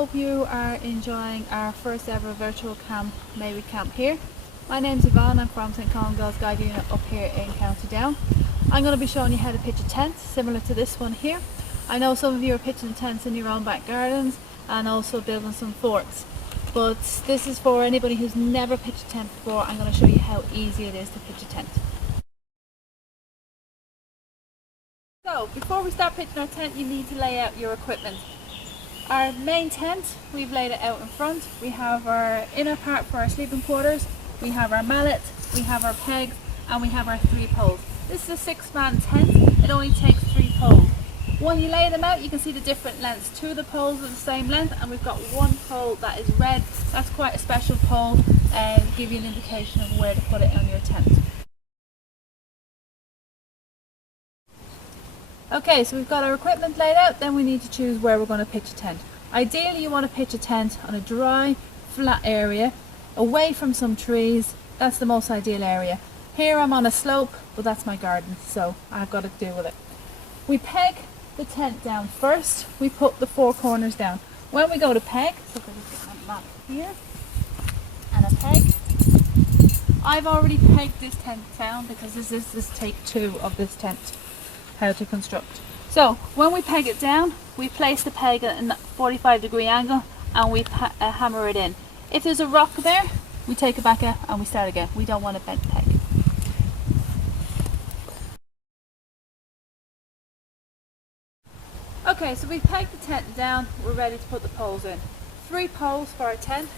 hope you are enjoying our first ever virtual camp, Maywood Camp here. My name's Yvonne, I'm from St Colin Girls Guide Unit up here in County Down. I'm going to be showing you how to pitch a tent, similar to this one here. I know some of you are pitching tents in your own back gardens and also building some forts. But this is for anybody who's never pitched a tent before. I'm going to show you how easy it is to pitch a tent. So, before we start pitching our tent, you need to lay out your equipment. Our main tent, we've laid it out in front. We have our inner part for our sleeping quarters, we have our mallet, we have our pegs, and we have our 3 poles. This is a 6-man tent, it only takes 3 poles. When you lay them out, you can see the different lengths. 2 of the poles are the same length, and we've got 1 pole that is red. That's quite a special pole, and give you an indication of where to put it on your tent. Okay, so we've got our equipment laid out, then we need to choose where we're going to pitch a tent. Ideally you want to pitch a tent on a dry, flat area, away from some trees. That's the most ideal area. Here I'm on a slope, but that's my garden, so I've got to deal with it. We peg the tent down first, we put the 4 corners down. When we go to peg, so I'll just get my map here, and a peg. I've already pegged this tent down because this is take 2 of this tent. How to construct. So when we peg it down, we place the peg at a 45-degree angle and we hammer it in. If there's a rock there, we take it back out and we start again. We don't want a bent peg. Okay, so we've pegged the tent down, we're ready to put the poles in. 3 poles for our tent.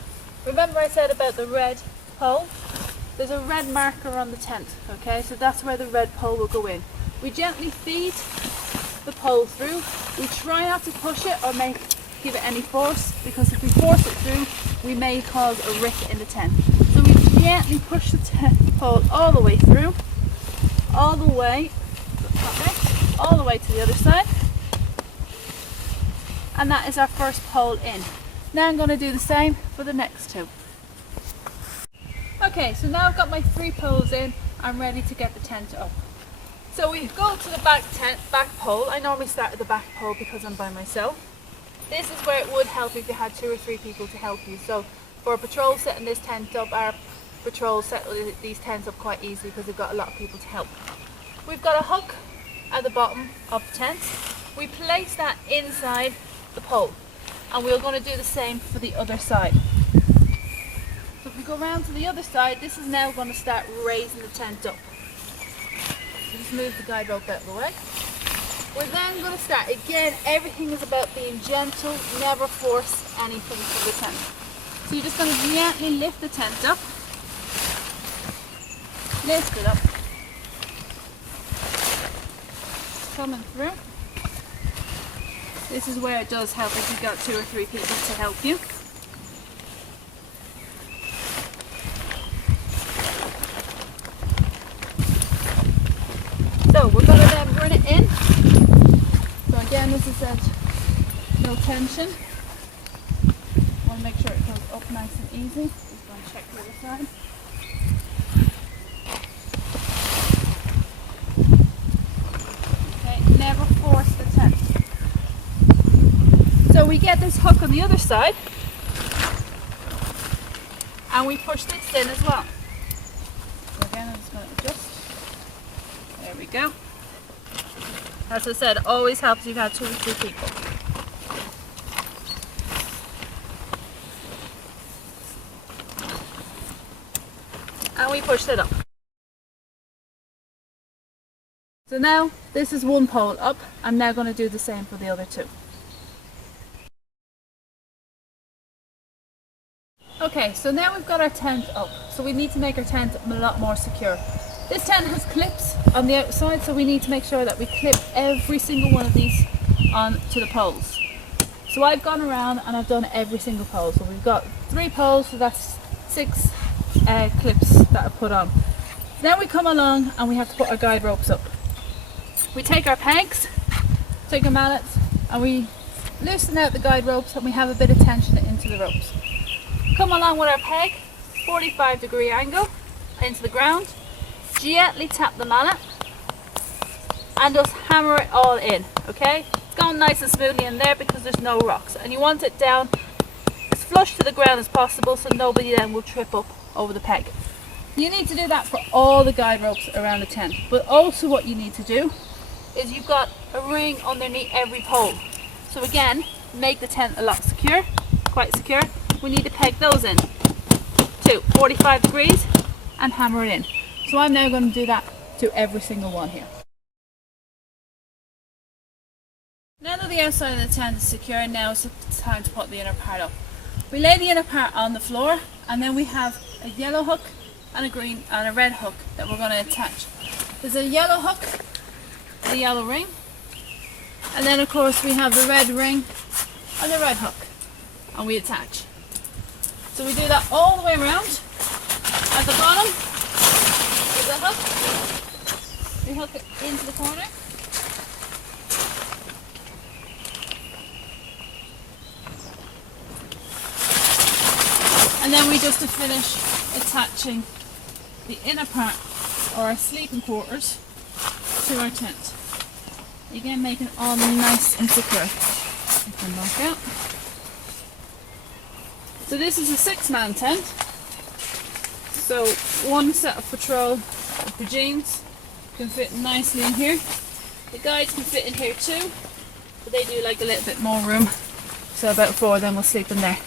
Remember I said about the red pole? There's a red marker on the tent, okay, so that's where the red pole will go in. We gently feed the pole through. We try not to push it or give it any force, because if we force it through, we may cause a rick in the tent. So we gently push the pole all the way through, all the way to the other side. And that is our first pole in. Now I'm going to do the same for the next 2. Okay, so now I've got my 3 poles in, I'm ready to get the tent up. So we go to the back pole. I normally start at the back pole because I'm by myself. This is where it would help if you had 2 or 3 people to help you. So for a patrol setting this tent up, our patrols set these tents up quite easily because they've got a lot of people to help. We've got a hook at the bottom of the tent. We place that inside the pole, and we're going to do the same for the other side. So if we go around to the other side, this is now going to start raising the tent up. Just move the guide rope out of the way. We're then going to start. Again, everything is about being gentle, never force anything to the tent. So you're just going to gently lift the tent up. Lift it up. Coming through. This is where it does help if you've got 2 or 3 people to help you. So we're going to then bring it in. So again, this is at no tension. I want to make sure it goes up nice and easy. Just going to check the other side. Okay, never force the tent. So we get this hook on the other side and we push this in as well. So again, I'm just going to adjust. There we go. As I said, it always helps if you've had 2 or 3 people. And we push it up. So now this is 1 pole up. I'm now going to do the same for the other 2. Okay, so now we've got our tent up. So we need to make our tent a lot more secure. This tent has clips on the outside, so we need to make sure that we clip every single one of these onto the poles. So I've gone around and I've done every single pole. So we've got 3 poles, so that's 6 clips that are put on. Then we come along and we have to put our guide ropes up. We take our pegs, take our mallets, and we loosen out the guide ropes and we have a bit of tension into the ropes. Come along with our peg, 45-degree angle into the ground. Gently tap the mallet and just hammer it all in, okay? It's going nice and smoothly in there because there's no rocks, and you want it down as flush to the ground as possible so nobody then will trip up over the peg. You need to do that for all the guide ropes around the tent, but also what you need to do is you've got a ring underneath every pole. So again, make the tent a lot secure, quite secure. We need to peg those in to 45 degrees and hammer it in. So I'm now going to do that to every single one here. Now that the outside of the tent is secure, now it's time to put the inner part up. We lay the inner part on the floor, and then we have a yellow hook and a green and a red hook that we're going to attach. There's a yellow hook, the yellow ring, and then of course we have the red ring and the red hook, and we attach. So we do that all the way around. At the bottom is a hook. We hook it into the corner. And then we just finish attaching the inner part, or our sleeping quarters, to our tent. Again, making it all nice and secure. I can back out. So this is a 6-man tent. So one set of patrol of the jeans can fit nicely in here. The guides can fit in here too, but they do like a little bit more room. So about 4 of them will sleep in there.